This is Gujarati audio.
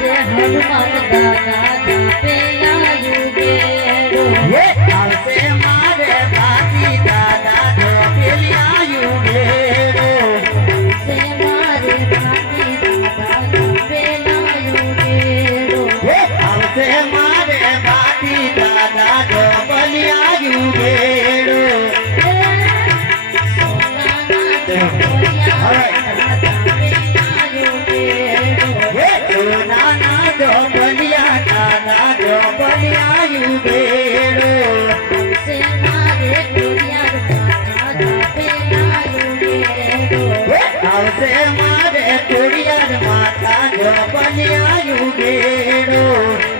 મારે હનુમાન દાદા પેલા યુગેડો હે આવશે મારે ભાતી દાદા જો પેલિયા યુગેરો સે મારે ભાતી દાદા પેલા યુગેડો હે આવશે મારે કોડિયાર માતા જો પેલિયા યુગેરો હા